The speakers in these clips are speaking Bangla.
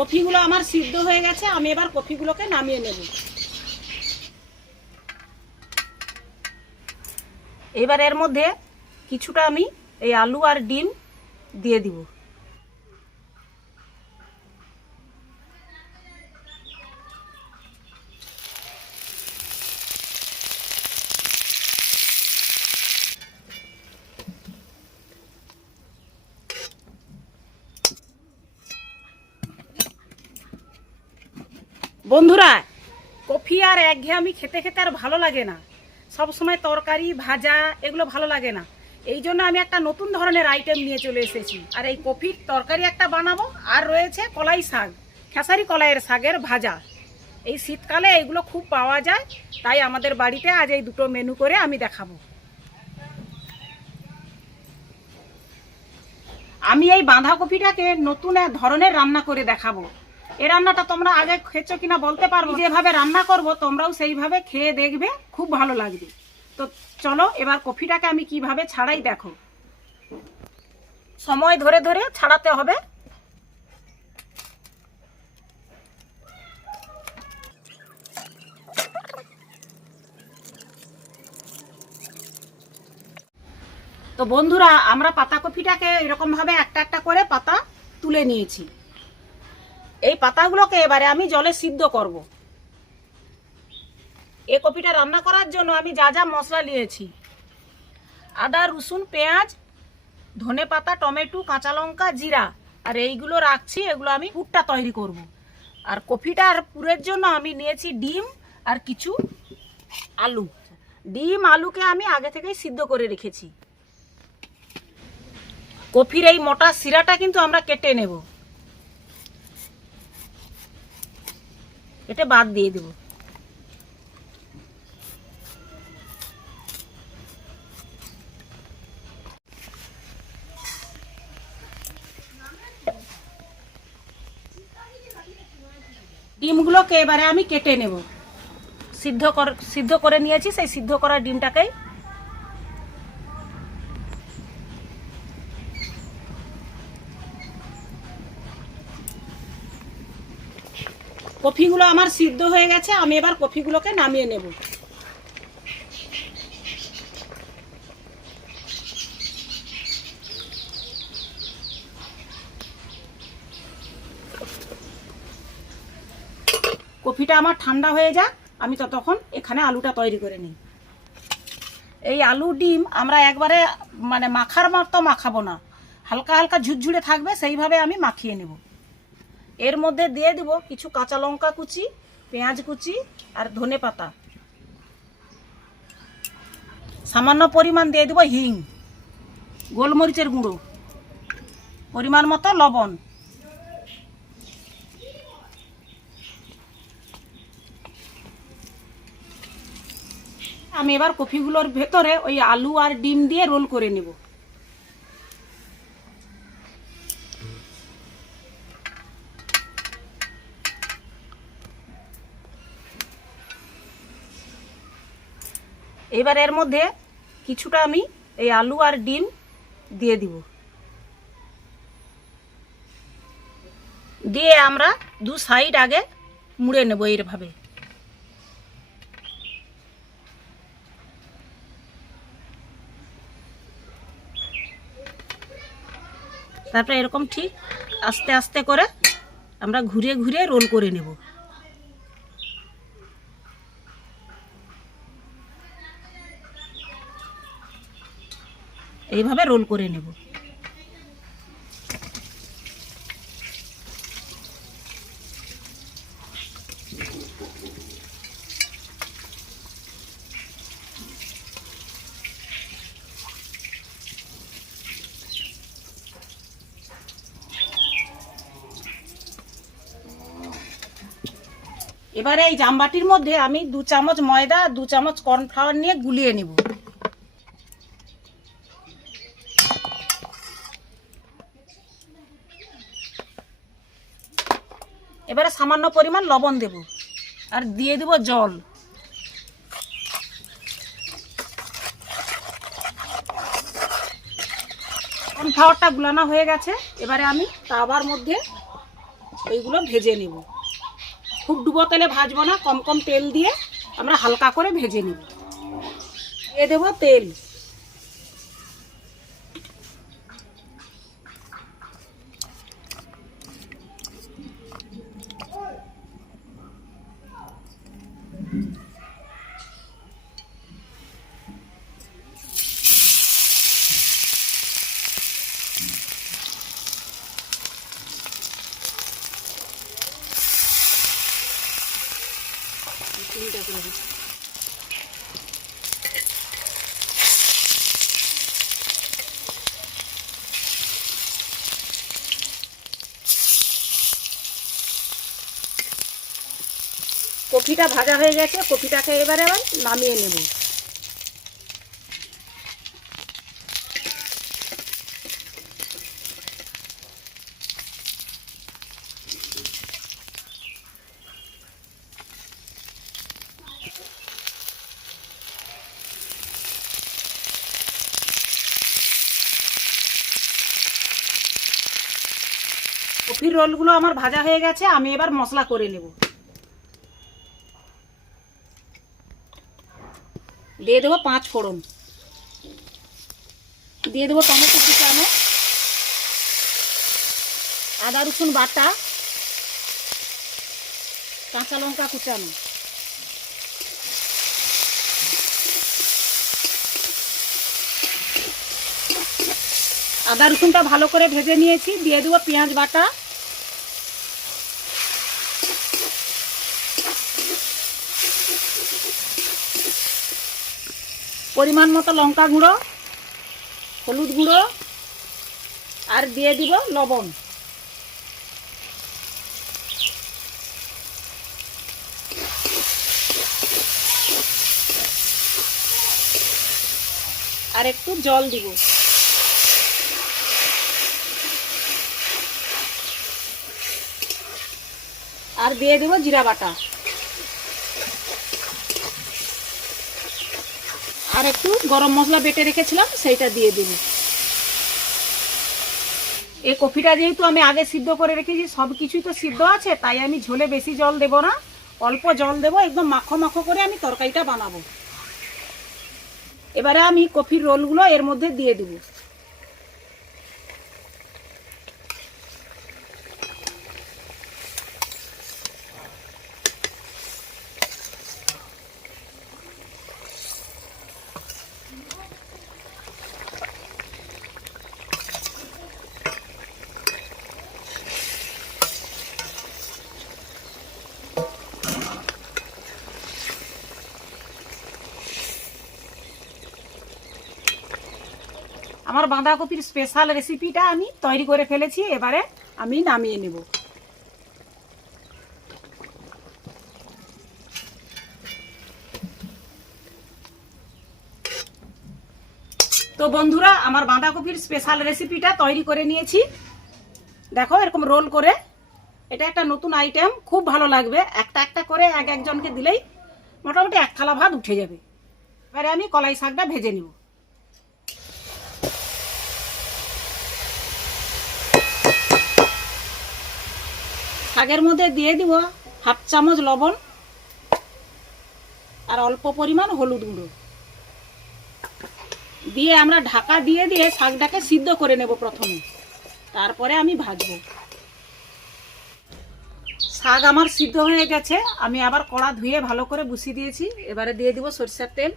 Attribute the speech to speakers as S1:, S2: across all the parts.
S1: কফিগুলো আমার সিদ্ধ হয়ে গেছে, আমি এবার কফিগুলোকে নামিয়ে নেব। এবার এর মধ্যে কিছুটা আমি এই আলু আর ডিম দিয়ে দিব। বন্ধুরা, কফি আর একঘেয়েমি খেতে খেতে আর ভালো লাগে না। সব সময় তরকারি, ভাজা, এগুলো ভালো লাগে না। এই জন্য আমি একটা নতুন ধরনের আইটেম নিয়ে চলে এসেছি। আর এই কফির তরকারি একটা বানাবো, আর রয়েছে কলাই শাক, খেসারি কলাইয়ের শাকের ভাজা। এই শীতকালে এগুলো খুব পাওয়া যায়, তাই আমাদের বাড়িতে আজ এই দুটো মেনু করে আমি দেখাবো। আমি এই বাঁধাকপিটাকে নতুন এক ধরনের রান্না করে দেখাবো। এই রান্নাটা তোমরা আগে খেয়েছো কিনা বলতে পারব যেভাবে রান্না করব, তোমরাও সেইভাবে খেয়ে দেখবে, খুব ভালো লাগবে। তো চলো, এবার কফিটাকে আমি কীভাবে ছাড়াই দেখো। সময় ধরে ধরে ছাড়াতে হবে। তো বন্ধুরা, আমরা পাতা কপিটাকে এরকম ভাবে একটা একটা করে পাতা তুলে নিয়েছি। পাতাগুলোকে এবারে আমি জলে সিদ্ধ করব। এ কপিটা রান্না করার জন্য আমি যা যা মশলা নিয়েছি। আদা, রসুন, পেঁয়াজ, ধনে পাতা, টমেটো, কাঁচা লঙ্কা, জিরা, আর এইগুলো রাখছি, এগুলো আমি পুরটা তৈরি করব। আর কফিটার পুরের জন্য আমি নিয়েছি ডিম আর কিছু আলু। ডিম, আলুকে আমি আগে থেকেই সিদ্ধ করে রেখেছি। কফির এই মোটা শিরাটা কিন্তু আমরা কেটে নেব। এটা বাদ দিয়ে দেব। ডিমগুলোকে এবারে আমি কেটে নেব। সিদ্ধ সিদ্ধ করে নিয়েছি, সেই সিদ্ধ করা ডিমটাকেই কফিগুলো আমার সিদ্ধ হয়ে গেছে, আমি এবার কফিগুলোকে নামিয়ে নেব। কফিটা আমার ঠান্ডা হয়ে যাক, আমি ততক্ষণ এখানে আলুটা তৈরি করে নিই। এই আলু ডিম আমরা একবারে মানে মাখার মতো মাখাবো না। হালকা হালকা ঝুরঝুরে থাকবে, সেইভাবে আমি মাখিয়ে নেব। এর মধ্যে দিয়ে দিব কিছু কাঁচা লঙ্কা কুচি, পেঁয়াজ কুচি আর ধনে পাতা। সামান্য পরিমাণ দিয়ে দিব হিং, গোলমরিচের গুঁড়ো, পরিমাণ মতো লবণ। আমি এবার কফিগুলোর ভেতরে ওই আলু আর ডিম দিয়ে রোল করে নেব। এবার এর মধ্যে কিছুটা আমি এই আলু আর ডিম দিয়ে দিব। দিয়ে আমরা দু সাইড আগে মুড়ে নেব এইভাবে। তারপরে এরকম ঠিক আস্তে আস্তে করে আমরা ঘুরে ঘুরে রোল করে নেব। এইভাবে রোল করে নেব। এবারে এই জামবাটির মধ্যে আমি দু চামচ ময়দা, দু চামচ কর্নফ্লাওয়ার নিয়ে গুলিয়ে নেব। এবারে সামান্য পরিমাণ লবণ দেব আর দিয়ে দেব জল। কর্নফ্লাওয়ারটা গুলানো হয়ে গেছে, এবারে আমি তাওয়ার মধ্যে ওইগুলো ভেজে নেব। খুব ডুবো তেলে ভাজবো না, কম কম তেল দিয়ে আমরা হালকা করে ভেজে নেব। দিয়ে দেবো তেল। কপিটা ভাজা হয়ে গেছে, কপিটাকে এবারে আবার নামিয়ে নেব। কপির রোলগুলো আমার ভাজা হয়ে গেছে, আমি এবার মশলা করে নেব। দিয়ে দেবো পাঁচ ফোড়ন। দিয়ে দেবো টমেটো কুচানো আদা, রসুন বাটা। কাঁচা লঙ্কা কুচানো। আদা, রসুনটা ভালো করে ভেজে নিয়েছি। দিয়ে দেবো পেঁয়াজ বাটা। পরিমাণ মতো লঙ্কা গুঁড়ো, হলুদ গুঁড়ো, আর দিয়ে দিব লবণ। আর একটু জল দিব। আর দিয়ে দেবো জিরা বাটা। আর একটু গরম মশলা বেটে রেখেছিলাম, সেইটা দিয়ে দেবো। এই কফিটা যেহেতু আমি আগে সিদ্ধ করে রেখেছি, সব কিছুই তো সিদ্ধ আছে, তাই আমি ঝোলে বেশি জল দেব না। অল্প জল দেব, একদম মাখো মাখো করে আমি তরকারিটা বানাবো। এবারে আমি কফির রোলগুলো এর মধ্যে দিয়ে দেবো। আমার বাঁধাকপির স্পেশাল রেসিপিটা আমি তৈরি করে ফেলেছি, এবারে আমি নামিয়ে নেব। তো বন্ধুরা, আমার বাঁধাকপির স্পেশাল রেসিপিটা তৈরি করে নিয়েছি। দেখো, এরকম রোল করে। এটা একটা নতুন আইটেম খুব ভালো লাগবে। একটা একটা করে এক একজনকে দিলেই মোটামুটি এক থালা ভাত উঠে যাবে। এবারে আমি কলাই শাকটা ভেজে নিব। শাকের মধ্যে দিয়ে দিব হাফ চামচ লবণ আর অল্প পরিমাণ হলুদ গুঁড়ো। দিয়ে আমরা ঢাকা দিয়ে দিয়ে শাকটাকে সিদ্ধ করে নেব প্রথমে। তারপরে আমি ভাজবো। শাক আমার সিদ্ধ হয়ে গেছে। আমি আবার কড়া ধুয়ে ভালো করে বসিয়ে দিয়েছি। এবারে দিয়ে দিব সরষের তেল।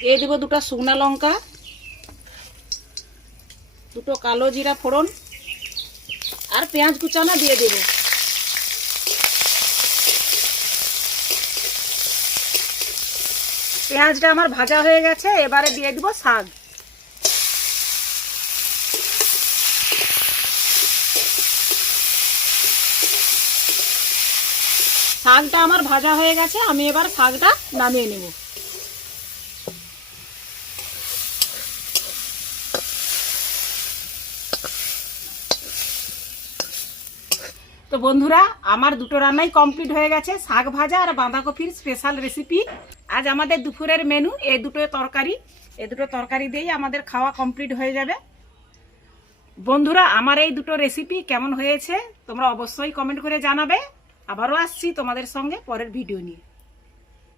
S1: দিয়ে দিব দুটো শুকনা লঙ্কা, দুটো কালো জিরা ফোড়ন আর পেঁয়াজ কুচানো দিয়ে দেব। পেঁয়াজটা আমার ভাজা হয়ে গেছে, এবারে দিয়ে দিব শাক। শাকটা আমার ভাজা হয়ে গেছে, আমি এবার শাকটা নামিয়ে নেব। বন্ধুরা, আমার দুটো রান্নাই কমপ্লিট হয়ে গেছে। শাক ভাজা আর বাঁধাকপির স্পেশাল রেসিপি আজ আমাদের দুপুরের মেনু এই দুটো তরকারি। এই দুটো তরকারি দিয়েই আমাদের খাওয়া কমপ্লিট হয়ে যাবে। বন্ধুরা, আমার এই দুটো রেসিপি কেমন হয়েছে, তোমরা অবশ্যই কমেন্ট করে জানাবে। আবারও আসছি তোমাদের সঙ্গে পরের ভিডিও নিয়ে।